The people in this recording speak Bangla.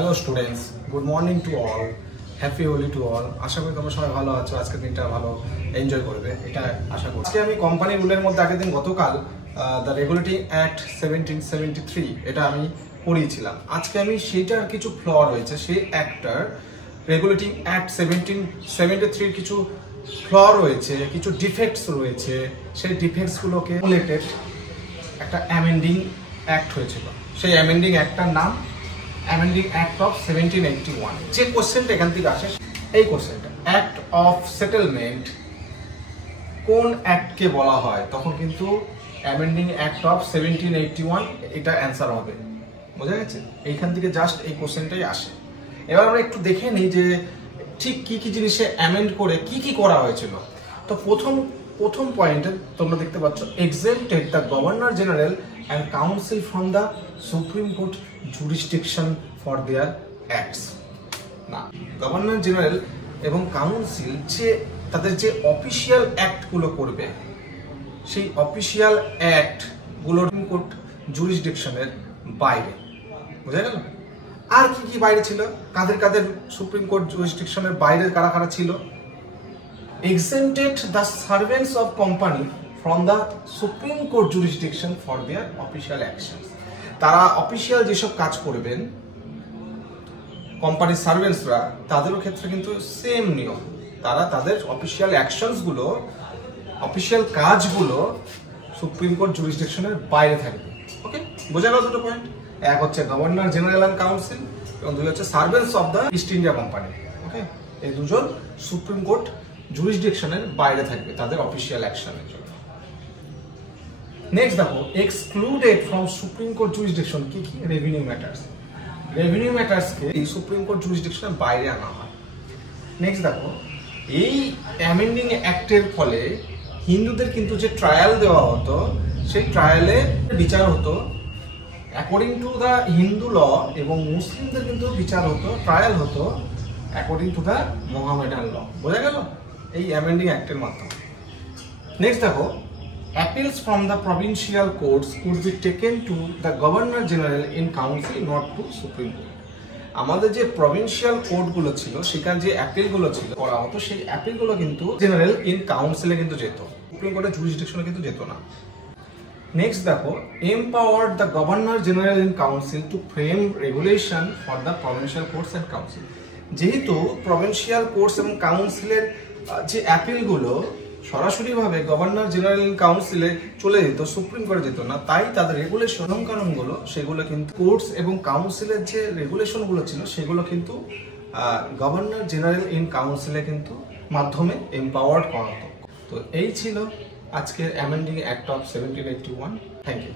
Hello students, good morning to all, happy Holi to all. আশা করি তোমরা সবাই ভালো আছো, আজকের দিনটা ভালো এনজয় করবে, এটা আশা করি। আজকে আমি কোম্পানি রুলের মধ্যে আগের দিন গতকাল দ্য রেগুলেটিং অ্যাক্ট 1773 এটা আমি পড়িয়েছিলাম। আজকে আমি সেইটার কিছু ফ্ল রয়েছে, সেই অ্যাক্টটার রেগুলেটিং অ্যাক্ট 1773 কিছু ফ্ল রয়েছে, কিছু ডিফেক্টস রয়েছে, সেই ডিফেক্টসগুলোকে রিলেটেড একটা অ্যামেন্ডিং অ্যাক্ট হয়েছিল। সেই অ্যামেন্ডিং অ্যাক্টটার নাম অ্যামেন্ডিং অ্যাক্ট অফ 1781। যে কোশ্চেনটা এখান থেকে আসে, এই কোশ্চেনটা অ্যাক্ট অফ সেটেলমেন্ট কোন অ্যাক্টকে বলা হয়, তখন কিন্তু অ্যামেন্ডিং অ্যাক্ট অফ 1781 এটা অ্যান্সার হবে। বোঝা গেছে? এইখান থেকে জাস্ট এই কোশ্চেনটাই আসে। এবার আমরা একটু দেখে নিই যে ঠিক কি কি জিনিসে অ্যামেন্ড করে কি কি করা হয়েছিল। তো প্রথম পয়েন্টে তোমরা দেখতে পাচ্ছ, exempted the governor general and council from the supreme court jurisdiction for their acts. না, গভর্নর জেনারেল এবং কাউন্সিল যে তাদের যে অফিসিয়াল অ্যাক্টগুলো করবে, সেই অফিসিয়াল অ্যাক্টগুলো কোর্ট জুরিসডিকশনের বাইরে। বোঝা গেল? আর কি কি বাইরে ছিল, কাদের কাদের সুপ্রিম কোর্ট জুরিসডিকশনের বাইরে কারা কারা ছিল? exempted the servants of company from the Supreme Court jurisdiction for their official actions. তারা অফিসিয়াল যেসব কাজ করবেন কোম্পানির সার্ভেন্টসরা, তাদেরও ক্ষেত্রে কিন্তু সেম নিয়ম। তারা তাদের অফিসিয়াল অ্যাকশনস গুলো, অফিসিয়াল কাজগুলো সুপ্রিম কোর্ট জুরিসডিকশনের বাইরে থাকবে। ওকে, বোঝা গেল দুটো পয়েন্ট? এক হচ্ছে গভর্নর জেনারেল অ্যান্ড কাউন্সিল, এবং দুই হচ্ছে servants of the East India company. Okay, এই দুজন সুপ্রিম কোর্ট জুরিসডিকশনের বাইরে থাকবে তাদের অফিসিয়াল অ্যাকশনের জন্য। নেক্সট দেখো, excluded from supreme court jurisdiction কি কি? Revenue matters. রেভিনিউ ম্যাটার্সকে এই সুপ্রিম কোর্ট জুরিসডিকশনের বাইরে আনা হয়। নেক্সট দেখো, এই অ্যামেন্ডিং অ্যাক্টের ফলে হিন্দুদের কিন্তু যে ট্রায়াল দেওয়া হতো, সেই ট্রায়ালে বিচার হতো অ্যাকর্ডিং টু দ্য হিন্দু ল, এবং মুসলিমদের কিন্তু বিচার হতো, ট্রায়াল হতো অ্যাকর্ডিং টু দ্য মোহামেডান ল। বোঝা গেল? এই অ্যামেন্ডিং অ্যাক্টের মাধ্যমে। নেক্সট দেখো, appeals from the provincial courts could be taken to the governor general in council, not to supreme court. আমাদের যে প্রভিন্সিয়াল কোর্টগুলো ছিল, সেখানে যে অ্যাপিলগুলো ছিল করা হতো, সেই অ্যাপিলগুলো কিন্তু জেনারেল ইন কাউন্সিলে কিন্তু যেত, সুপ্রিম কোর্টের জুরিসডিকশনে কিন্তু যেত না। নেক্সট দেখো, empowered the governor general in council to frame regulation for the provincial courts and council. যেহেতু প্রভিন্সিয়াল কোর্টস এবং কাউন্সিলের যে অ্যাপিলগুলো সরাসরিভাবে গভর্নর জেনারেল ইন কাউন্সিলে চলে যেত, সুপ্রিম কোর্টে যেত না, তাই তাদের রেগুলেশন কানুনগুলো সেগুলো কিন্তু কোর্টস এবং কাউন্সিলের যে রেগুলেশনগুলো ছিল, সেগুলো কিন্তু গভর্নর জেনারেল ইন কাউন্সিলে কিন্তু মাধ্যমে এম্পাওয়ার্ড করা হতো। তো এই ছিল আজকের amending act of 1781। Thank you.